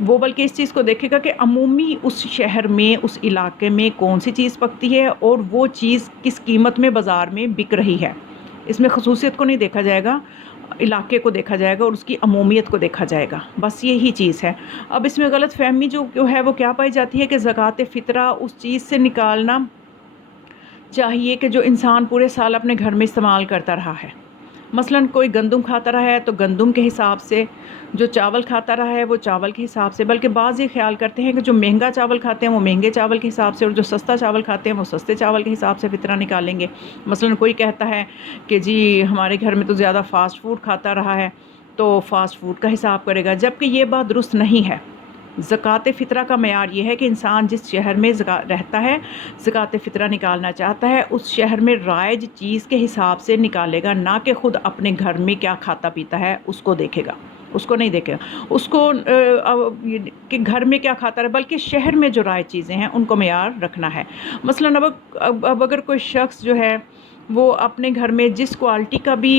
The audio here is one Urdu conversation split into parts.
وہ بلکہ اس چیز کو دیکھے گا کہ عمومی اس شہر میں، اس علاقے میں کون سی چیز پکتی ہے اور وہ چیز کس قیمت میں بازار میں بک رہی ہے۔ اس میں خصوصیت کو نہیں دیکھا جائے گا، علاقے کو دیکھا جائے گا اور اس کی عمومیت کو دیکھا جائے گا، بس یہی چیز ہے۔ اب اس میں غلط فہمی جو ہے وہ کیا پائی جاتی ہے کہ زکوٰۃ فطرہ اس چیز سے نکالنا چاہیے کہ جو انسان پورے سال اپنے گھر میں استعمال کرتا رہا ہے۔ مثلاً کوئی گندم کھاتا رہا ہے تو گندم کے حساب سے، جو چاول کھاتا رہا ہے وہ چاول کے حساب سے، بلکہ بعض یہ خیال کرتے ہیں کہ جو مہنگا چاول کھاتے ہیں وہ مہنگے چاول کے حساب سے، اور جو سستا چاول کھاتے ہیں وہ سستے چاول کے حساب سے فطرہ نکالیں گے۔ مثلاً کوئی کہتا ہے کہ جی ہمارے گھر میں تو زیادہ فاسٹ فوڈ کھاتا رہا ہے تو فاسٹ فوڈ کا حساب کرے گا، جبکہ یہ بات درست نہیں ہے۔ زکوٰۃ فطرہ کا معیار یہ ہے کہ انسان جس شہر میں رہتا ہے، زکوٰۃ فطرہ نکالنا چاہتا ہے، اس شہر میں رائج چیز کے حساب سے نکالے گا، نہ کہ خود اپنے گھر میں کیا کھاتا پیتا ہے اس کو دیکھے گا، اس کو نہیں دیکھے گا، اس کو کہ گھر میں کیا کھاتا ہے، بلکہ شہر میں جو رائج چیزیں ہیں ان کو معیار رکھنا ہے۔ مثلاً اب اگر کوئی شخص جو ہے وہ اپنے گھر میں جس کوالٹی کا بھی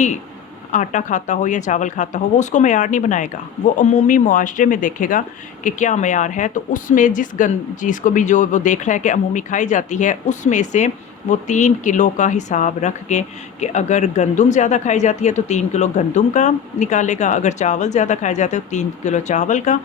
آٹا کھاتا ہو یا چاول کھاتا ہو، وہ اس کو معیار نہیں بنائے گا، وہ عمومی معاشرے میں دیکھے گا کہ کیا معیار ہے، تو اس میں جس چیز کو بھی جو وہ دیکھ رہا ہے کہ عمومی کھائی جاتی ہے، اس میں سے وہ 3 کلو کا حساب رکھ کے کہ اگر گندم زیادہ کھائی جاتی ہے تو 3 کلو گندم کا نکالے گا، اگر چاول زیادہ کھائے جاتے ہیں تو 3 کلو چاول کا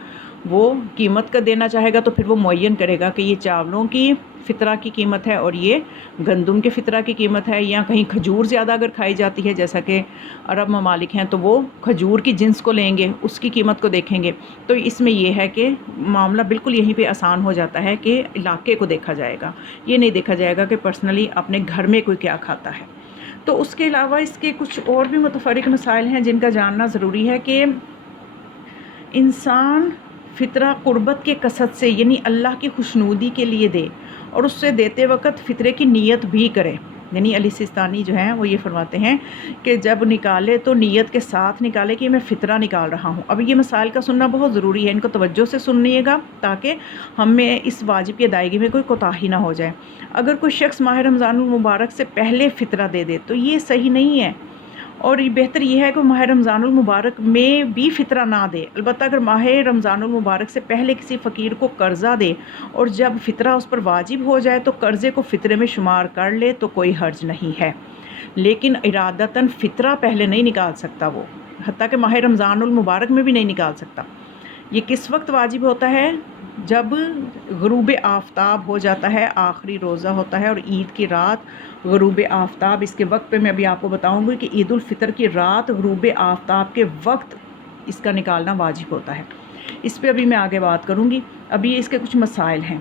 وہ قیمت کا دینا چاہے گا، تو پھر وہ معین کرے گا کہ یہ چاولوں کی فطرہ کی قیمت ہے اور یہ گندم کے فطرہ کی قیمت ہے۔ یا کہیں کھجور زیادہ اگر کھائی جاتی ہے، جیسا کہ عرب ممالک ہیں، تو وہ کھجور کی جنس کو لیں گے، اس کی قیمت کو دیکھیں گے۔ تو اس میں یہ ہے کہ معاملہ بالکل یہیں پہ آسان ہو جاتا ہے کہ علاقے کو دیکھا جائے گا، یہ نہیں دیکھا جائے گا کہ پرسنلی اپنے گھر میں کوئی کیا کھاتا ہے۔ تو اس کے علاوہ اس کے کچھ اور بھی متفرق مسائل ہیں جن کا جاننا ضروری ہے کہ انسان فطرہ قربت کے قصد سے، یعنی اللہ کی خوشنودی کے لیے دے، اور اس سے دیتے وقت فطرے کی نیت بھی کرے۔ یعنی علی سیستانی جو ہیں وہ یہ فرماتے ہیں کہ جب نکالے تو نیت کے ساتھ نکالے کہ میں فطرہ نکال رہا ہوں۔ اب یہ مسائل کا سننا بہت ضروری ہے، ان کو توجہ سے سنیے گا تاکہ ہمیں اس واجب کی ادائیگی میں کوئی کوتاہی نہ ہو جائے۔ اگر کوئی شخص ماہ رمضان المبارک سے پہلے فطرہ دے دے تو یہ صحیح نہیں ہے، اور بہتر یہ ہے کہ ماہ رمضان المبارک میں بھی فطرہ نہ دے۔ البتہ اگر ماہ رمضان المبارک سے پہلے کسی فقیر کو قرضہ دے اور جب فطرہ اس پر واجب ہو جائے تو قرضے کو فطرے میں شمار کر لے تو کوئی حرج نہیں ہے، لیکن ارادتاً فطرہ پہلے نہیں نکال سکتا وہ، حتیٰ کہ ماہ رمضان المبارک میں بھی نہیں نکال سکتا۔ یہ کس وقت واجب ہوتا ہے؟ جب غروب آفتاب ہو جاتا ہے، آخری روزہ ہوتا ہے اور عید کی رات غروب آفتاب، اس کے وقت پہ میں ابھی آپ کو بتاؤں گی کہ عید الفطر کی رات غروب آفتاب کے وقت اس کا نکالنا واجب ہوتا ہے۔ اس پہ ابھی میں آگے بات کروں گی، ابھی اس کے کچھ مسائل ہیں۔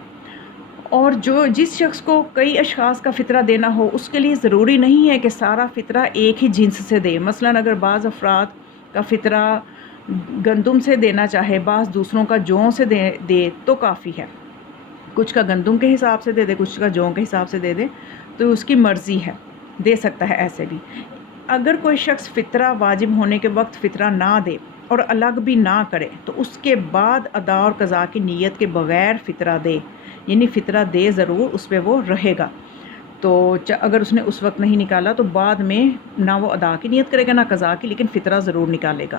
اور جس شخص کو کئی اشخاص کا فطرہ دینا ہو اس کے لیے ضروری نہیں ہے کہ سارا فطرہ ایک ہی جنس سے دے۔ مثلاً اگر بعض افراد کا فطرہ گندم سے دینا چاہے، بعض دوسروں کا جوں سے دے تو کافی ہے، کچھ کا گندم کے حساب سے دے دے، کچھ کا جوں کے حساب سے دے دے، تو اس کی مرضی ہے، دے سکتا ہے ایسے بھی۔ اگر کوئی شخص فطرہ واجب ہونے کے وقت فطرہ نہ دے اور الگ بھی نہ کرے تو اس کے بعد ادا اور قضا کی نیت کے بغیر فطرہ دے، یعنی فطرہ دے ضرور، اس پہ وہ رہے گا۔ تو اگر اس نے اس وقت نہیں نکالا تو بعد میں نہ وہ ادا کی نیت کرے گا نہ قضا کی، لیکن فطرہ ضرور نکالے گا۔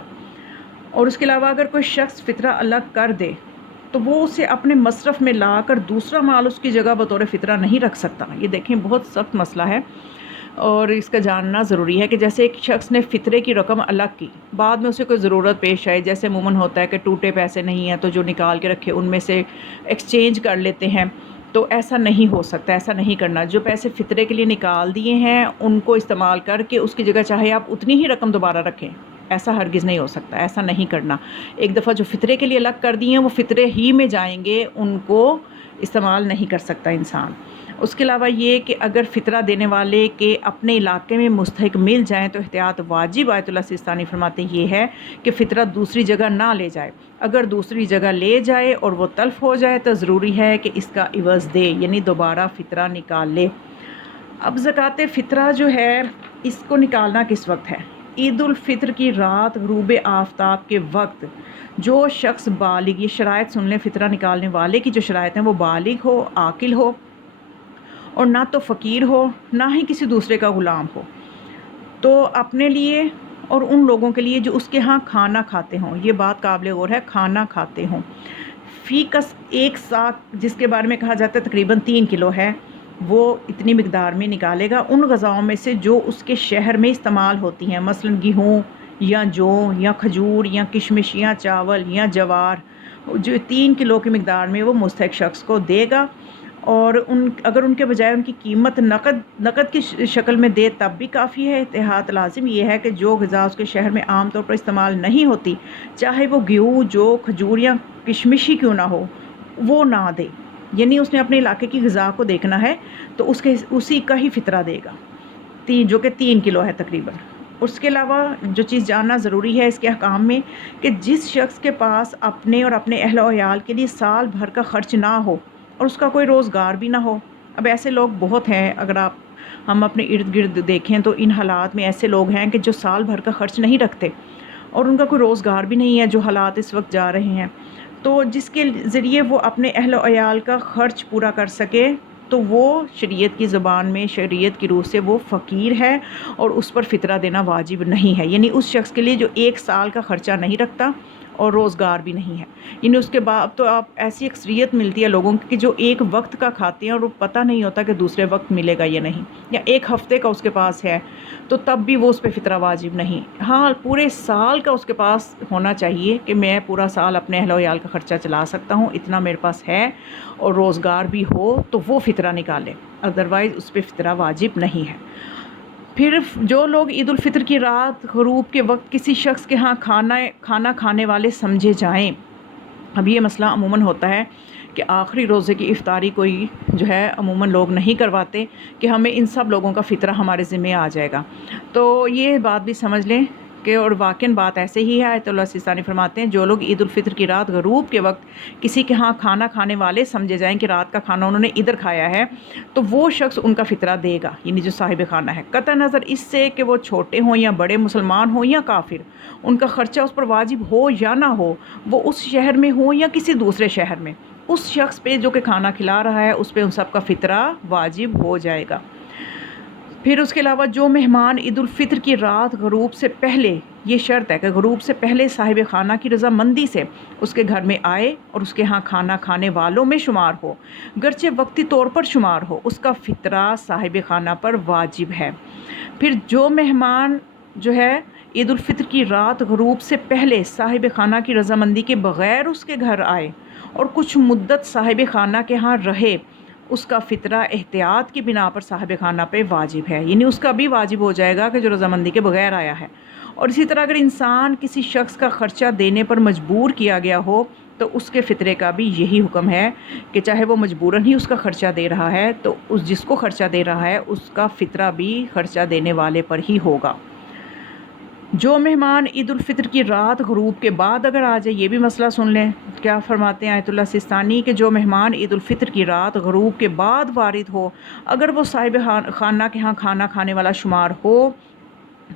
اور اس کے علاوہ اگر کوئی شخص فطرہ الگ کر دے تو وہ اسے اپنے مصرف میں لا کر دوسرا مال اس کی جگہ بطور فطرہ نہیں رکھ سکتا۔ یہ دیکھیں بہت سخت مسئلہ ہے اور اس کا جاننا ضروری ہے کہ جیسے ایک شخص نے فطرے کی رقم الگ کی، بعد میں اسے کوئی ضرورت پیش آئے، جیسے عموماً ہوتا ہے کہ ٹوٹے پیسے نہیں ہیں تو جو نکال کے رکھے ان میں سے ایکسچینج کر لیتے ہیں، تو ایسا نہیں ہو سکتا، ایسا نہیں کرنا۔ جو پیسے فطرے کے لیے نکال دیے ہیں ان کو استعمال کر کے اس کی جگہ چاہے آپ اتنی ہی رقم دوبارہ رکھیں، ایسا ہرگز نہیں ہو سکتا، ایسا نہیں کرنا۔ ایک دفعہ جو فطرے کے لیے الگ کر دیے ہیں وہ فطرے ہی میں جائیں گے، ان کو استعمال نہیں کر سکتا انسان۔ اس کے علاوہ یہ کہ اگر فطرہ دینے والے کے اپنے علاقے میں مستحق مل جائیں تو احتیاط واجب آیت اللہ سیستانی فرماتے ہیں یہ ہے کہ فطرہ دوسری جگہ نہ لے جائے۔ اگر دوسری جگہ لے جائے اور وہ تلف ہو جائے تو ضروری ہے کہ اس کا عوض دے، یعنی دوبارہ فطرہ نکال لے۔ اب زکوٰۃ فطرہ جو ہے اس کو نکالنا کس وقت ہے؟ عید الفطر کی رات غروب آفتاب کے وقت جو شخص بالغ، یہ شرائط سن لیں، فطرہ نکالنے والے کی جو شرائط ہیں وہ بالغ ہو، عاقل ہو، اور نہ تو فقیر ہو نہ ہی کسی دوسرے کا غلام ہو، تو اپنے لیے اور ان لوگوں کے لیے جو اس کے ہاں کھانا کھاتے ہوں، یہ بات قابل غور ہے، کھانا کھاتے ہوں، فی کس ایک ساق جس کے بارے میں کہا جاتا ہے تقریباً 3 کلو ہے، وہ اتنی مقدار میں نکالے گا ان غذاؤں میں سے جو اس کے شہر میں استعمال ہوتی ہیں، مثلاً گیہوں یا جو یا کھجور یا کشمش یا چاول یا جوار، جو 3 کلو کی مقدار میں وہ مستحق شخص کو دے گا۔ اور اگر ان کے بجائے ان کی قیمت نقد کی شکل میں دے تب بھی کافی ہے۔ احتیاط لازم یہ ہے کہ جو غذا اس کے شہر میں عام طور پر استعمال نہیں ہوتی، چاہے وہ گیہوں، جو، کھجور یا کشمش ہی کیوں نہ ہو، وہ نہ دے۔ یعنی اس نے اپنے علاقے کی غذا کو دیکھنا ہے تو اسی کا ہی فطرہ دے گا، جو کہ 3 کلو ہے تقریباً۔ اس کے علاوہ جو چیز جاننا ضروری ہے اس کے احکام میں، کہ جس شخص کے پاس اپنے اور اپنے اہل و عیال کے لیے سال بھر کا خرچ نہ ہو اور اس کا کوئی روزگار بھی نہ ہو۔ اب ایسے لوگ بہت ہیں، اگر ہم اپنے ارد گرد دیکھیں تو ان حالات میں ایسے لوگ ہیں کہ جو سال بھر کا خرچ نہیں رکھتے اور ان کا کوئی روزگار بھی نہیں ہے، جو حالات اس وقت جا رہے ہیں، تو جس کے ذریعے وہ اپنے اہل و عیال کا خرچ پورا کر سکے، تو وہ شریعت کی زبان میں، شریعت کی روح سے وہ فقیر ہے اور اس پر فطرہ دینا واجب نہیں ہے۔ یعنی اس شخص کے لیے جو 1 سال کا خرچہ نہیں رکھتا اور روزگار بھی نہیں ہے، یعنی اس کے بعد تو آپ ایسی اکثریت ملتی ہے لوگوں کی کہ جو ایک وقت کا کھاتے ہیں اور وہ پتہ نہیں ہوتا کہ دوسرے وقت ملے گا یا نہیں، یا 1 ہفتے کا اس کے پاس ہے تو تب بھی وہ اس پہ فطرہ واجب نہیں۔ ہاں، پورے سال کا اس کے پاس ہونا چاہیے کہ میں پورا سال اپنے اہل و عیال کا خرچہ چلا سکتا ہوں، اتنا میرے پاس ہے، اور روزگار بھی ہو تو وہ فطرہ نکالے، ادروائز اس پہ فطرہ واجب نہیں ہے۔ پھر جو لوگ عید الفطر کی رات غروب کے وقت کسی شخص کے ہاں کھانا کھانے والے سمجھے جائیں، اب یہ مسئلہ عموماً ہوتا ہے کہ آخری روزے کی افطاری کوئی جو ہے عموماً لوگ نہیں کرواتے کہ ہمیں ان سب لوگوں کا فطرہ ہمارے ذمہ آ جائے گا، تو یہ بات بھی سمجھ لیں کہ، اور واقعاً بات ایسے ہی ہے۔ آیت اللہ سیستانی فرماتے ہیں جو لوگ عید الفطر کی رات غروب کے وقت کسی کے ہاں کھانا کھانے والے سمجھے جائیں کہ رات کا کھانا انہوں نے ادھر کھایا ہے، تو وہ شخص ان کا فطرہ دے گا، یعنی جو صاحب خانہ ہے، قطع نظر اس سے کہ وہ چھوٹے ہوں یا بڑے، مسلمان ہوں یا کافر، ان کا خرچہ اس پر واجب ہو یا نہ ہو، وہ اس شہر میں ہو یا کسی دوسرے شہر میں، اس شخص پہ جو کہ کھانا کھلا رہا ہے اس پہ ان سب کا فطرہ واجب ہو جائے گا۔ پھر اس کے علاوہ جو مہمان عید الفطر کی رات غروب سے پہلے، یہ شرط ہے کہ غروب سے پہلے صاحب خانہ کی رضامندی سے اس کے گھر میں آئے اور اس کے ہاں کھانا کھانے والوں میں شمار ہو، گرچہ وقتی طور پر شمار ہو، اس کا فطرہ صاحب خانہ پر واجب ہے۔ پھر جو مہمان جو ہے عید الفطر کی رات غروب سے پہلے صاحب خانہ کی رضامندی کے بغیر اس کے گھر آئے اور کچھ مدت صاحب خانہ کے ہاں رہے، اس کا فطرہ احتیاط کی بنا پر صاحب خانہ پہ واجب ہے، یعنی اس کا بھی واجب ہو جائے گا کہ جو رضامندی کے بغیر آیا ہے۔ اور اسی طرح اگر انسان کسی شخص کا خرچہ دینے پر مجبور کیا گیا ہو تو اس کے فطرے کا بھی یہی حکم ہے کہ چاہے وہ مجبوراً ہی اس کا خرچہ دے رہا ہے تو جس کو خرچہ دے رہا ہے اس کا فطرہ بھی خرچہ دینے والے پر ہی ہوگا۔ جو مہمان عید الفطر کی رات غروب کے بعد اگر آ جائے، یہ بھی مسئلہ سن لیں کیا فرماتے ہیں آیت اللہ سیستانی، کہ جو مہمان عید الفطر کی رات غروب کے بعد وارد ہو، اگر وہ صاحب خانہ کے ہاں کھانا کھانے والا شمار ہو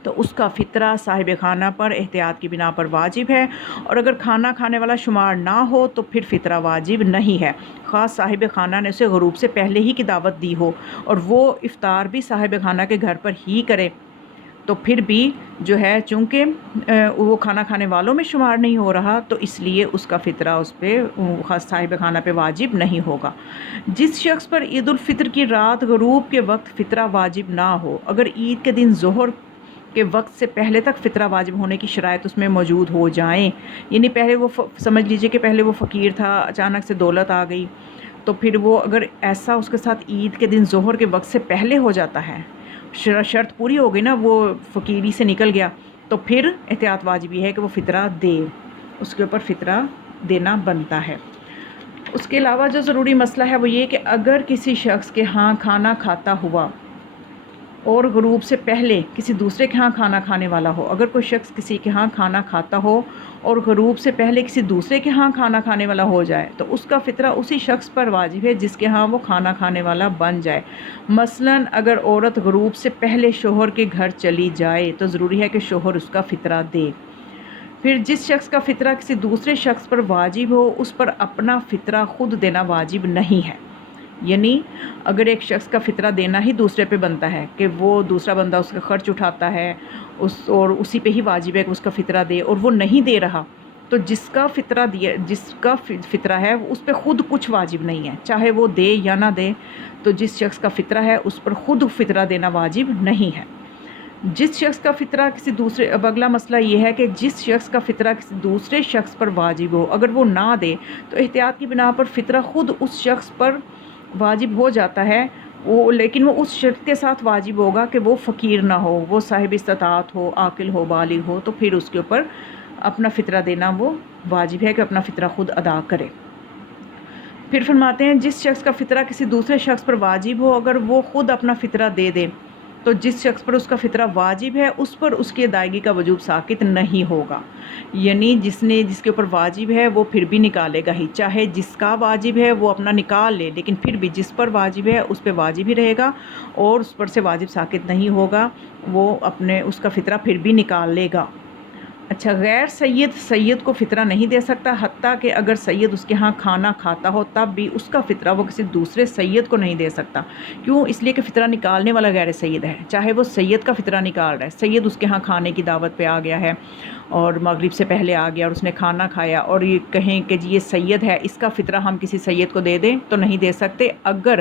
تو اس کا فطرہ صاحب خانہ پر احتیاط کی بنا پر واجب ہے، اور اگر کھانا کھانے والا شمار نہ ہو تو پھر فطرہ واجب نہیں ہے، خاص صاحب خانہ نے اسے غروب سے پہلے ہی کی دعوت دی ہو اور وہ افطار بھی صاحب خانہ کے گھر پر ہی کرے، تو پھر بھی جو ہے چونکہ وہ کھانا کھانے والوں میں شمار نہیں ہو رہا تو اس لیے اس کا فطرہ اس پہ خاص صاحب خانہ پہ واجب نہیں ہوگا۔ جس شخص پر عید الفطر کی رات غروب کے وقت فطرہ واجب نہ ہو، اگر عید کے دن ظہر کے وقت سے پہلے تک فطرہ واجب ہونے کی شرائط اس میں موجود ہو جائیں، یعنی پہلے وہ سمجھ لیجئے کہ پہلے وہ فقیر تھا، اچانک سے دولت آ گئی، تو پھر وہ اگر ایسا اس کے ساتھ عید کے دن ظہر کے وقت سے پہلے ہو جاتا ہے، شرط پوری ہو گئی نا، وہ فقیری سے نکل گیا، تو پھر احتیاط واجب یہ ہے کہ وہ فطرہ دے، اس کے اوپر فطرہ دینا بنتا ہے۔ اس کے علاوہ جو ضروری مسئلہ ہے وہ یہ کہ اگر کسی شخص کے ہاں کھانا کھاتا ہوا اور غروب سے پہلے کسی دوسرے کے ہاں کھانا کھانے والا ہو، اگر کوئی شخص کسی کے ہاں کھانا کھاتا ہو اور غروب سے پہلے کسی دوسرے کے ہاں کھانا کھانے والا ہو جائے تو اس کا فطرہ اسی شخص پر واجب ہے جس کے ہاں وہ کھانا کھانے والا بن جائے۔ مثلاً اگر عورت غروب سے پہلے شوہر کے گھر چلی جائے تو ضروری ہے کہ شوہر اس کا فطرہ دے۔ پھر جس شخص کا فطرہ کسی دوسرے شخص پر واجب ہو اس پر اپنا فطرہ خود دینا واجب نہیں ہے، یعنی اگر ایک شخص کا فطرہ دینا ہی دوسرے پہ بنتا ہے کہ وہ دوسرا بندہ اس کا خرچ اٹھاتا ہے اور اسی پہ ہی واجب ہے کہ اس کا فطرہ دے اور وہ نہیں دے رہا تو جس کا فطرہ ہے اس پہ خود کچھ واجب نہیں ہے، چاہے وہ دے یا نہ دے، تو جس شخص کا فطرہ ہے اس پر خود فطرہ دینا واجب نہیں ہے۔ جس شخص کا فطرہ کسی دوسرے، اب اگلا مسئلہ یہ ہے کہ جس شخص کا فطرہ کسی دوسرے شخص پر واجب ہو، اگر وہ نہ دے تو احتیاط کی بنا پر فطرہ خود اس شخص پر واجب ہو جاتا ہے، لیکن وہ اس شرط کے ساتھ واجب ہوگا کہ وہ فقیر نہ ہو، وہ صاحب استطاعت ہو، عاقل ہو، بالغ ہو، تو پھر اس کے اوپر اپنا فطرہ دینا وہ واجب ہے کہ اپنا فطرہ خود ادا کرے۔ پھر فرماتے ہیں جس شخص کا فطرہ کسی دوسرے شخص پر واجب ہو، اگر وہ خود اپنا فطرہ دے دے تو جس شخص پر اس کا فطرہ واجب ہے اس پر اس کی ادائیگی کا وجوب ساقط نہیں ہوگا، یعنی جس کے اوپر واجب ہے وہ پھر بھی نکالے گا ہی، چاہے جس کا واجب ہے وہ اپنا نکال لے، لیکن پھر بھی جس پر واجب ہے اس پہ واجب ہی رہے گا اور اس پر سے واجب ساقط نہیں ہوگا، وہ اس کا فطرہ پھر بھی نکال لے گا۔ اچھا، غیر سید کو فطرہ نہیں دے سکتا، حتیٰ کہ اگر سید اس کے ہاں کھانا کھاتا ہو تب بھی اس کا فطرہ وہ کسی دوسرے سید کو نہیں دے سکتا۔ کیوں؟ اس لیے کہ فطرہ نکالنے والا غیر سید ہے، چاہے وہ سید کا فطرہ نکال رہا ہے، سید اس کے ہاں کھانے کی دعوت پہ آ گیا ہے اور مغرب سے پہلے آ گیا اور اس نے کھانا کھایا، اور یہ کہیں کہ جی یہ سید ہے، اس کا فطرہ ہم کسی سید کو دے دیں تو نہیں دے سکتے اگر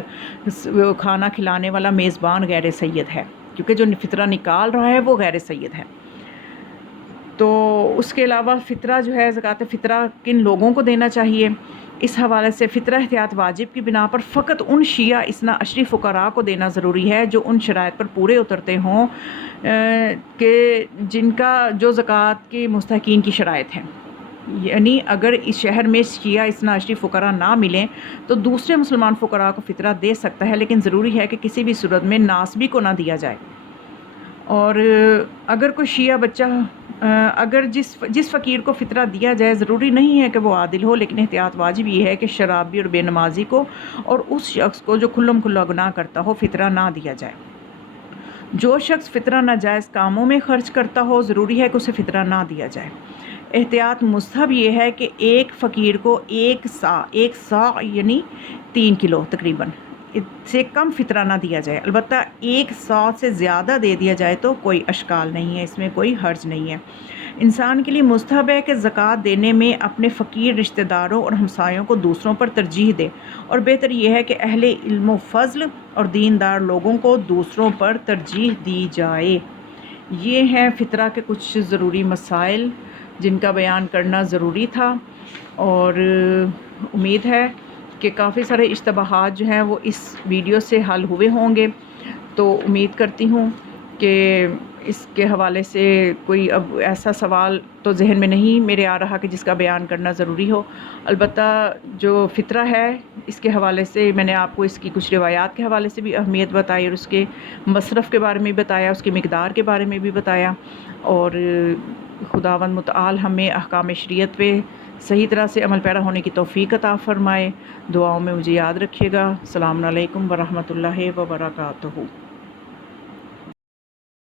کھانا کھلانے والا میزبان غیر سید ہے، کیونکہ جو فطرہ نکال رہا ہے وہ غیر سید ہے۔ تو اس کے علاوہ فطرہ جو ہے، زکوٰۃ فطرہ کن لوگوں کو دینا چاہیے، اس حوالے سے فطرہ احتیاط واجب کی بنا پر فقط ان شیعہ اثنا عشری فقراء کو دینا ضروری ہے جو ان شرائط پر پورے اترتے ہوں کہ جو زکوٰۃ کے مستحقین کی شرائط ہیں، یعنی اگر اس شہر میں شیعہ اثنا عشری فقراء نہ ملیں تو دوسرے مسلمان فقراء کو فطرہ دے سکتا ہے، لیکن ضروری ہے کہ کسی بھی صورت میں ناسبی کو نہ دیا جائے۔ اور اگر کوئی شیعہ بچہ اگر جس فقیر کو فطرہ دیا جائے ضروری نہیں ہے کہ وہ عادل ہو، لیکن احتیاط واجب یہ ہے کہ شرابی اور بے نمازی کو اور اس شخص کو جو کھلم کھلا گناہ کرتا ہو فطرہ نہ دیا جائے۔ جو شخص فطرہ ناجائز کاموں میں خرچ کرتا ہو ضروری ہے کہ اسے فطرہ نہ دیا جائے۔ احتیاط مستحب یہ ہے کہ ایک فقیر کو ایک سا یعنی 3 کلو تقریباً اس سے کم فطرہ نہ دیا جائے، البتہ 1 سا سے زیادہ دے دیا جائے تو کوئی اشکال نہیں ہے، اس میں کوئی حرج نہیں ہے۔ انسان کے لیے مستحب ہے کہ زکوٰۃ دینے میں اپنے فقیر رشتہ داروں اور ہمسایوں کو دوسروں پر ترجیح دے، اور بہتر یہ ہے کہ اہل علم و فضل اور دیندار لوگوں کو دوسروں پر ترجیح دی جائے۔ یہ ہیں فطرہ کے کچھ ضروری مسائل جن کا بیان کرنا ضروری تھا، اور امید ہے کہ کافی سارے اشتباہات جو ہیں وہ اس ویڈیو سے حل ہوئے ہوں گے۔ تو امید کرتی ہوں کہ اس کے حوالے سے کوئی اب ایسا سوال تو ذہن میں نہیں میرے آ رہا کہ جس کا بیان کرنا ضروری ہو۔ البتہ جو فطرہ ہے اس کے حوالے سے میں نے آپ کو اس کی کچھ روایات کے حوالے سے بھی اہمیت بتائی، اور اس کے مصرف کے بارے میں بتایا، اس کی مقدار کے بارے میں بھی بتایا، اور خداوند متعال ہمیں احکام شریعت پہ صحیح طرح سے عمل پیرا ہونے کی توفیق عطا فرمائے۔ دعاؤں میں مجھے یاد رکھیے گا۔ السلام علیکم ورحمۃ اللہ وبرکاتہ۔